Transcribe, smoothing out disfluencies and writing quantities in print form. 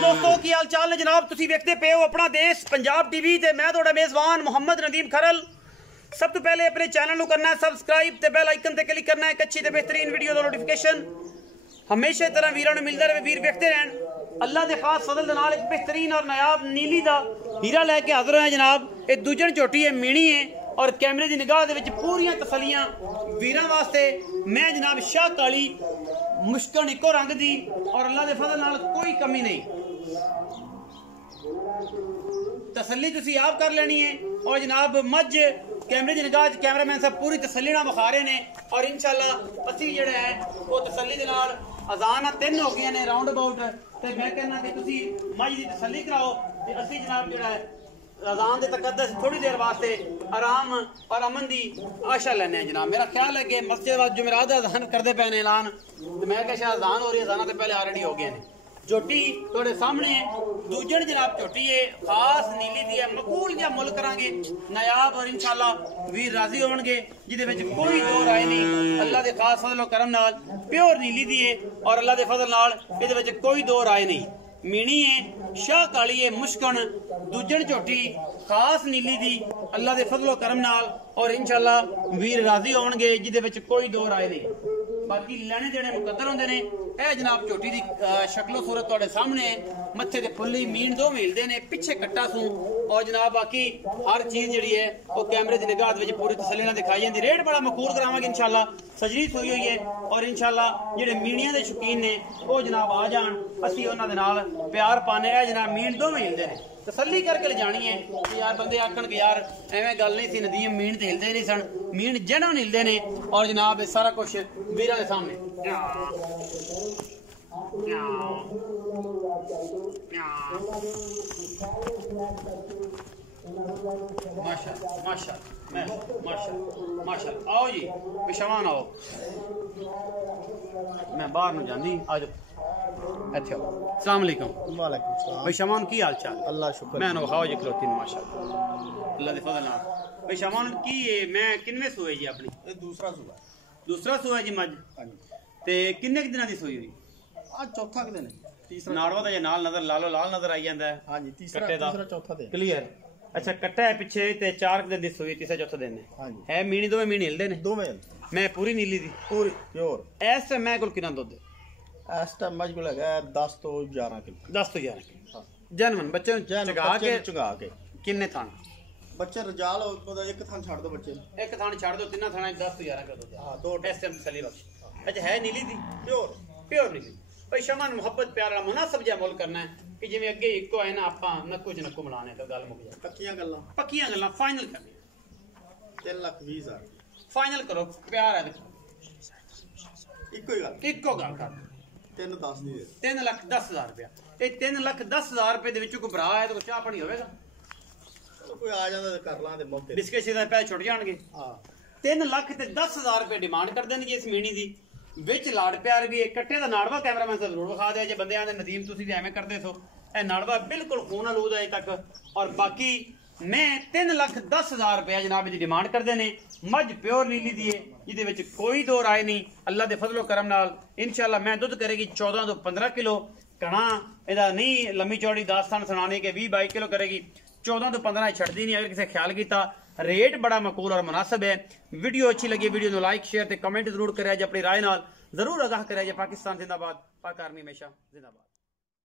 सलाम दोस्तों की हाल चाल ने जनाब तुसी वेखते पे हो अपना देश पंजाब टीवी ते मैं तुहाडा मेज़बान मोहम्मद नदीम खरल। सब तो पहले अपने चैनल को करना है सबसक्राइब ते बेल आइकन ते क्लिक करना है एक अच्छी ते बेहतरीन वीडियो दा नोटिफिकेशन हमेशा तरह वीरां नूं मिलदा रहे। वीर वेखते रहन अल्लाह दे खास फजल दे नाल एक बेहतरीन और नायाब नीली दा हीरा लैके हाजिर होया जनाब। ये दूजन झोटी है मीणी है और कैमरे की निगाह दे विच पूरियां तसलियां वीरां वास्ते। मैं जनाब शाह काली मुश्कन इको रंग दी और अल्लाह दे फजल नाल कोई कमी नहीं। तसल्ली तुसी आप कर लेनी है और जनाब मझ कैमरे की निगाह कैमरामैन साहब पूरी तसल्ली नाल विखा रहे हैं और इंशाअल्लाह असी जिहड़ा है वो तसल्ली दे नाल अजान 3 हो गई ने राउंड अबाउट ते मैं कहना कि तुसी मझ की तसल्ली कराओ ते असी जनाब जिहड़ा है अजान दे तकद्दस थोड़ी देर वास्ते आराम और अमन की आशा लेने जनाब। मेरा ख्याल है कि मस्जिद जुमेरात अजान करते पे ऐलान तो मैं क्या शायद अजान हो रही है अजाना तो पहले ऑलरेडी हो गए ने। झोटी थोड़े सामने दूजन जनाब झोटी है खास नीली दी है मकबूल जिहा मुल करांगे नायाब और इंशाअल्लाह वीर राजी होणगे जिहदे विच कोई दो राय नहीं। अल्लाह दे खास फजल करम नाल प्योर नीली दी है और अल्लाह दे फजल नाल इहदे विच कोई दो राय नहीं। मीणी है शाह काली है मुश्कन दूजन झोटी खास नीली दी अल्लाह दे फजलो करम नाल और इंशाअल्लाह वीर राजी होणगे जिहदे विच कोई दो राय नहीं। बाकी लेने देने मुकद्दर होंदे ने। ए जनाब झोटी दी शक्लो सूरत तुहाडे सामने है मत्थे ते फुल्ली मीण दो मिलदे ने पिछे कट्टा सूं और जनाब बाकी हर चीज जिहड़ी है वो कैमरे दी निगाह विच पूरी तसल्ली नाल दिखाई जांदी। रेट बड़ा मकबूल करावांगे इंशाअल्लाह। सजरी सोई हुई है और इंशाअल्लाह जिहड़े मीणियां दे शौकीन ने वो जनाब आ जाण असी उन्हां दे नाल प्यार पाने। ए जनाब मीण दो मिलदे ने तसल्ली करके ले जानी है कि यार बंदे आखण कि यार एवें गल नहीं सी नदीम मीण ते हिलदे नहीं सन मीण जणन हिलदे ने और जनाब सारा कुछ वीरां दे सामने। माशा माशा माशा माशा आओ जी पेशवान आओ मैं बाहर न जांदी आ जाओ इत्थे आओ। अस्सलाम वालेकुम। वालेकुम सलाम। भाई शमान की हाल चाल? अल्लाह शुक्र। मैं नखाओ जी खलोती माशाअल्लाह अल्लाह दे फजल नाल। भाई शमान की मैं किन्ने सोए जी अपनी? ये दूसरा सूबा। दूसरा सोया जी मज ते किन्ने दिनां दी सोई हुई? आज चौथा दिन है। तीसरा नाड़वा दा जे नाल नजर लालो लाल नजर आई जांदा है। हां जी तीसरा तीसरा चौथा दिन क्लियर। अच्छा कट्टा है पिछे ते 4 दिन दी सोई तीसरा चौथा दिन है। हां जी है मीणी दोवें मीणी हिलदे ने दोवें मैं पूरी नीली दी पूरी प्योर। इस टाइम मैं कोल कितना दुध? इस टाइम मज को लगा 10 तो 11 किलो। 10 तो 11 किलो जनमन बच्चे चगा के किन्ने थान बच्चे रजाल एक थान छाड़ दो बच्चे एक थान छाड़ दो तीन थाना 10 तो 11 किलो। हां दो इस टाइम तसल्ली बख्श। अच्छा है नीली दी प्योर प्योर नीली। भाई शमान मुहब्बत प्यार वाला मुनासिब जिहा मुल करना है कि जिवें अगे इको है ना आपां नक्कू च नक्कू मिलाने तो गल मुक जाए। पक्कियां गल्लां फाइनल करनी 3,20,000 फाइनल करो प्यार है इको गल कर 3,10 दी 3,10,000 रुपया। ये 3,10,000 रुपये दे विचों कोई भरा है तो चाह पानी होवेगा कोई आ जांदा ते कर लां ते मौके बिस्किट सीधा पैसे छुट जाणगे। हां 3,10,000 रुपये डिमांड कर देंगे इस मीणी दी विच लाड़ प्यार भी कट्टे दा नाड़वा कैमरामैन साहब जरूर विखा दे जे बंदे आंदे नदीम तुसीं ते एवें करदे सो ए नाड़वा बिल्कुल खून आलूद अजे तक और बाकी मैं 3,10,000 रुपया जनाब दी डिमांड करदे ने। मझ प्योर नीली दी है जिहदे विच कोई दो राय नहीं। अल्लाह दे फजलो करम नाल इंशाअल्लाह मैं दुध करेगी 14 तो 15 किलो कणा एदा नहीं लम्मी चौड़ी दास्तान सुनाने के 20-22 किलो करेगी 14 तो 15 छड्डी नहीं। अगर किसी ख्याल किया रेट बड़ा मकबूल और मुनासिब है। वीडियो अच्छी लगी वीडियो को लाइक शेयर ते कमेंट जरूर करें अपनी राय नाल जरूर आगाह करें। पाकिस्तान जिंदाबाद पाक आर्मी हमेशा जिंदाबाद।